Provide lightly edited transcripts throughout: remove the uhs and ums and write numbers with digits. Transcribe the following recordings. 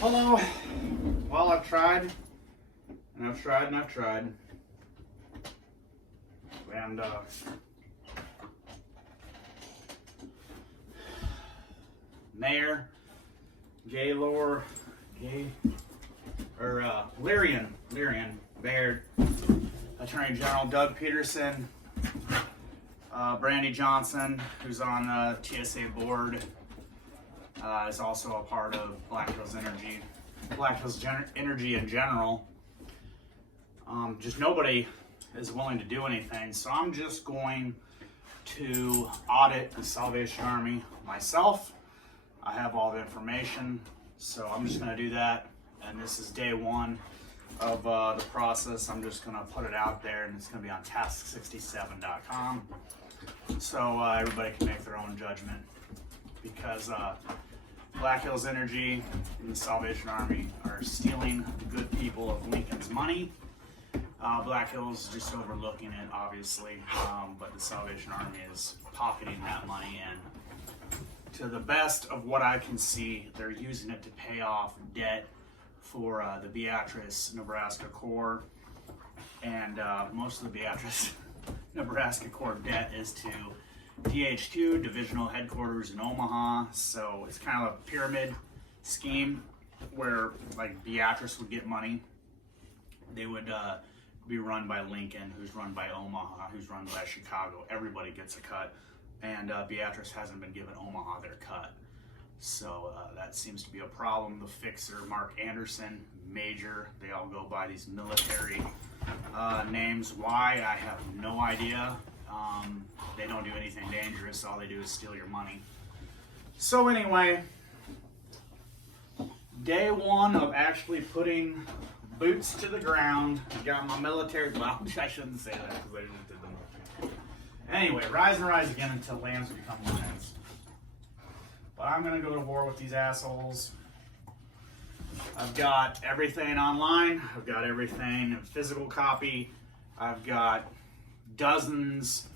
Hello. Well, I've tried, and I've tried, and I've tried. And, Mayor Lyrian Baird, Attorney General Doug Peterson, Brandy Johnson, who's on the TSA board, is also a part of Black Hills Energy in general. Just nobody is willing to do anything, so I'm just going to audit the Salvation Army myself. I have all the information, so I'm just going to do that, and this is day one of the process. I'm just going to put it out there, and it's going to be on task67.com, so everybody can make their own judgment, because Black Hills Energy and the Salvation Army are stealing the good people of Lincoln's money. Black Hills just overlooking it, obviously, but the Salvation Army is pocketing that money, and to the best of what I can see, they're using it to pay off debt for the Beatrice, Nebraska Corps, and most of the Beatrice, Nebraska Corps debt is to DHQ, Divisional Headquarters in Omaha, so it's kind of a pyramid scheme where like Beatrice would get money. They would be run by Lincoln, who's run by Omaha, who's run by Chicago. Everybody gets a cut, and Beatrice hasn't been given Omaha their cut. So that seems to be a problem. The fixer, Mark Anderson, Major, they all go by these military names. Why? I have no idea. They don't do anything dangerous. All they do is steal your money. So anyway, day one of actually putting boots to the ground. I got my military, well, I shouldn't say that because I just did the military. Anyway, rise and rise again until lambs become lions. But I'm going to go to war with these assholes. I've got everything online. I've got everything in physical copy. I've got dozens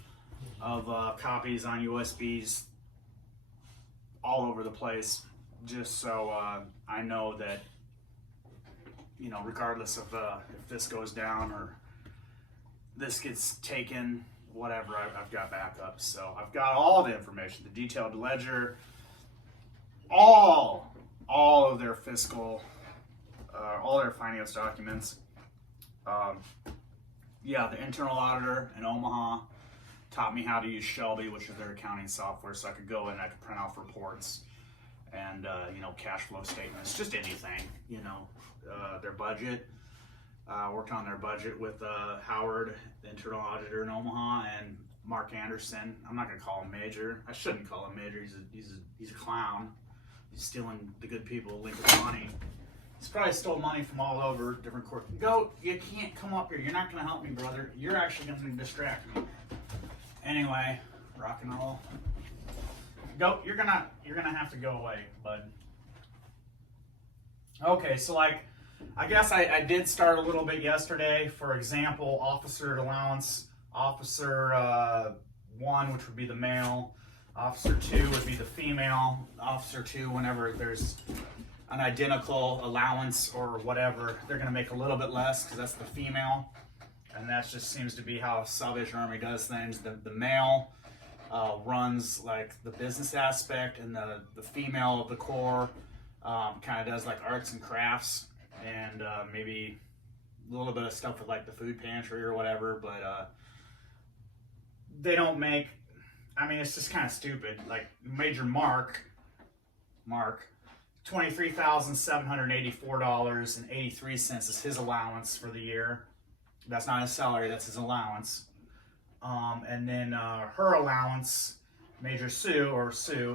of copies on USBs all over the place, just so I know that, you know, regardless of if this goes down or this gets taken, whatever, I've got backups. So I've got all the information, the detailed ledger, all of their fiscal, all their finance documents. Yeah, the internal auditor in Omaha taught me how to use Shelby, which is their accounting software, so I could go in and I could print off reports and, you know, cash flow statements, just anything, you know. Their budget, worked on their budget with Howard, the internal auditor in Omaha, and Mark Anderson. I'm not going to call him Major. I shouldn't call him Major. He's a clown. He's stealing the good people of Lincoln's money. He's probably stole money from all over different courts. Goat, you can't come up here. You're not going to help me, brother. You're actually going to distract me. Anyway, rock and roll. Goat, you're gonna have to go away, bud. Okay, so like, I guess I did start a little bit yesterday. For example, officer allowance, officer 1, which would be the male, officer 2 would be the female, officer 2, whenever there's an identical allowance or whatever, they're going to make a little bit less because that's the female, and that just seems to be how Salvation Army does things. The male runs like the business aspect, and the female of the Corps kind of does like arts and crafts, and maybe a little bit of stuff with like the food pantry or whatever, but they don't make, I mean, it's just kind of stupid. Like Major Mark, $23,784.83 is his allowance for the year. That's not his salary, that's his allowance. And then her allowance, Major Sue,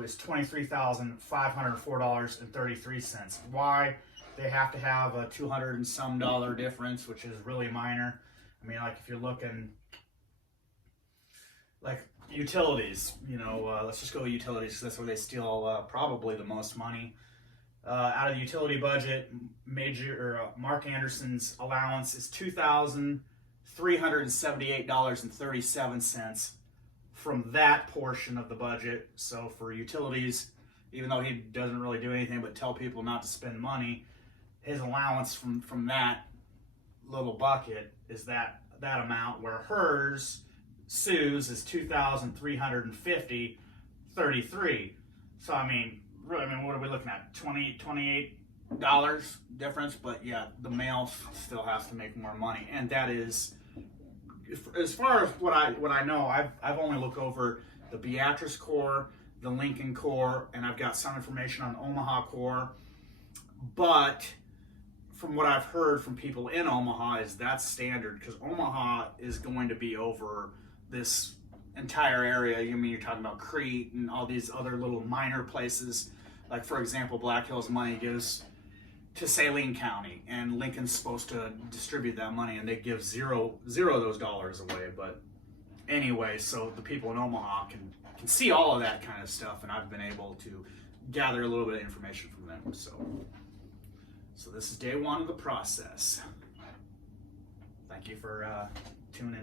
is $23,504.33. Why? They have to have a $200 and some difference, which is really minor. I mean, like if you're looking like utilities, you know, let's just go with utilities because that's where they steal probably the most money. Out of the utility budget, Mark Anderson's allowance is $2,378.37 from that portion of the budget. So for utilities, even though he doesn't really do anything but tell people not to spend money, his allowance from that little bucket is that amount, where hers, Sue's, is $2,350.33. So I mean, really, what are we looking at? $28 difference. But yeah, the male still has to make more money, and that is, as far as what I know, I've only looked over the Beatrice Corps, the Lincoln Corps, and I've got some information on Omaha Corps. But from what I've heard from people in Omaha, is that's standard, because Omaha is going to be over this entire area. I mean, you're talking about Crete and all these other little minor places. Like, for example, Black Hills money goes to Saline County, and Lincoln's supposed to distribute that money, and they give zero of those dollars away. But anyway, so the people in Omaha can see all of that kind of stuff, and I've been able to gather a little bit of information from them. So this is day one of the process. Thank you for tuning in.